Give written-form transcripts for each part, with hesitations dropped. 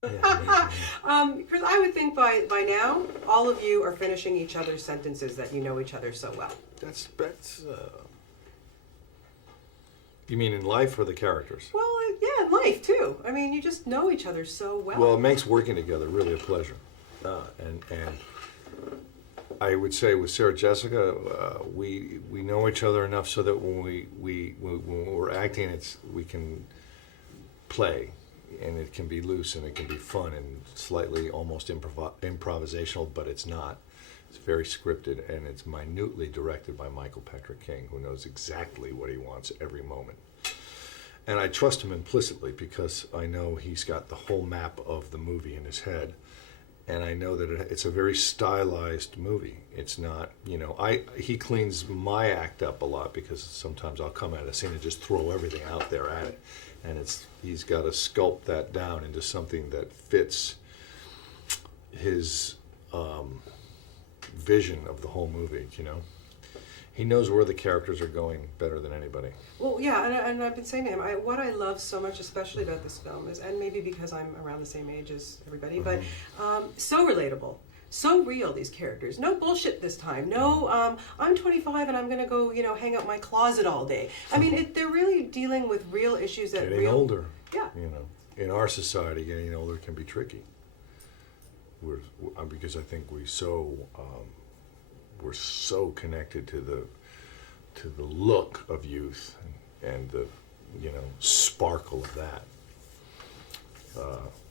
Because I would think by now, all of you are finishing each other's sentences that you know each other so well. That's you mean in life or the characters? Well, yeah, in life too. I mean, you just know each other so well. Well, it makes working together really a pleasure. And I would say with Sarah Jessica, we know each other enough so that when we're acting, we can play, and it can be loose and it can be fun and slightly almost improvisational, but it's not. It's very scripted, and it's minutely directed by Michael Patrick King, who knows exactly what he wants every moment. And I trust him implicitly because I know he's got the whole map of the movie in his head, and I know that it's a very stylized movie. It's not, he cleans my act up a lot because sometimes I'll come at a scene and just throw everything out there at it, and he's got to sculpt that down into something that fits his vision of the whole movie, He knows where the characters are going better than anybody. Well, yeah, and I've been saying to him, what I love so much, especially about this film, is, and maybe because I'm around the same age as everybody, but so relatable, so real, these characters. No bullshit this time. No, I'm 25 and I'm going to go, hang out my closet all day. I mean, they're really dealing with real issues that Getting older. Yeah. In our society, getting older can be tricky. Because I think we're so connected to the look of youth and the sparkle of that.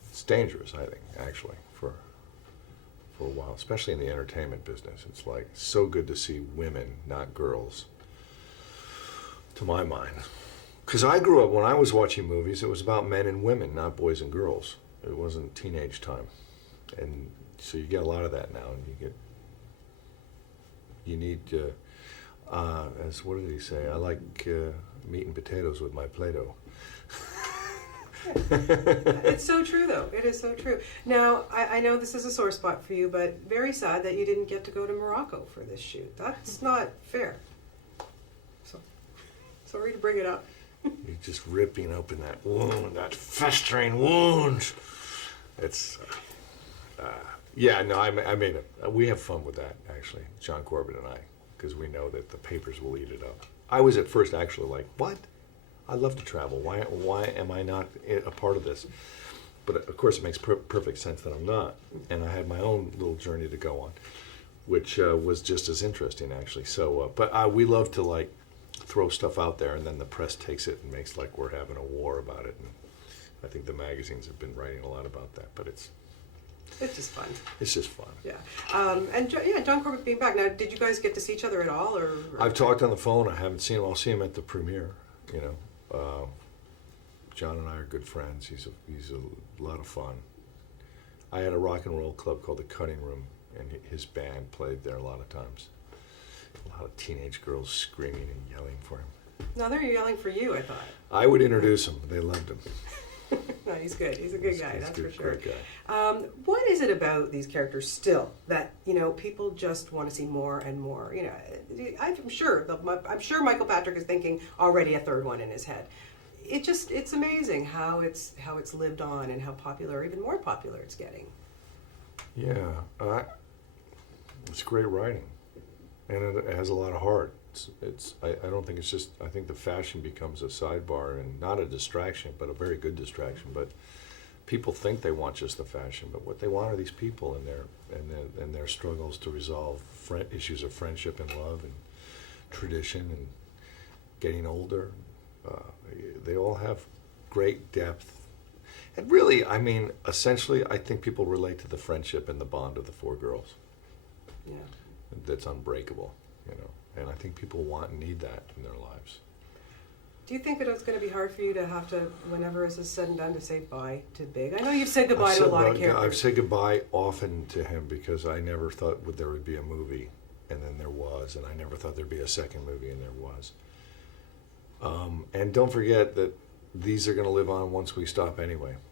It's dangerous, I think, actually, for a while, especially in the entertainment business. It's like so good to see women, not girls, to my mind. Because I grew up, when I was watching movies, it was about men and women, not boys and girls. It wasn't teenage time. And so you get a lot of that now, and you need, as what did he say? I like meat and potatoes with my Play-Doh. It's so true, though. It is so true. Now, I know this is a sore spot for you, but very sad that you didn't get to go to Morocco for this shoot. That's not fair. So, sorry to bring it up. You're just ripping open that wound, that festering wound. It's, I made it. We have fun with that, actually, John Corbett and I, because we know that the papers will eat it up. I was at first actually like, what? I love to travel. Why am I not a part of this? But of course it makes perfect sense that I'm not. And I had my own little journey to go on, which was just as interesting, actually. So, but we love to throw stuff out there, and then the press takes it and makes like we're having a war about it. And I think the magazines have been writing a lot about that, but it's just fun. It's just fun. Yeah. John Corbett being back. Now, did you guys get to see each other at all? Or? I've talked on the phone. I haven't seen him. I'll see him at the premiere, John and I are good friends. He's a lot of fun. I had a rock and roll club called the Cutting Room, and his band played there a lot of times. A lot of teenage girls screaming and yelling for him. No, they're yelling for you, I thought. I would introduce him. They loved him. No, he's good. He's a good guy, that's for sure. Great guy. What is it about these characters still that people just want to see more and more? I'm sure Michael Patrick is thinking already a third one in his head. It's amazing how it's lived on and how popular, even more popular, it's getting. Yeah, it's great writing, and it has a lot of heart. I don't think it's just, I think the fashion becomes a sidebar and not a distraction, but a very good distraction. But people think they want just the fashion, but what they want are these people and their struggles to resolve issues of friendship and love and tradition and getting older. They all have great depth. And really, essentially, I think people relate to the friendship and the bond of the four girls. Yeah. That's unbreakable, And I think people want and need that in their lives. Do you think that it's going to be hard for you to have to, whenever this is said and done, to say bye to Big? I know you've said goodbye to a lot of characters. I've said goodbye often to him because I never thought there would be a movie, and then there was, and I never thought there'd be a second movie, and there was. And don't forget that these are going to live on once we stop anyway.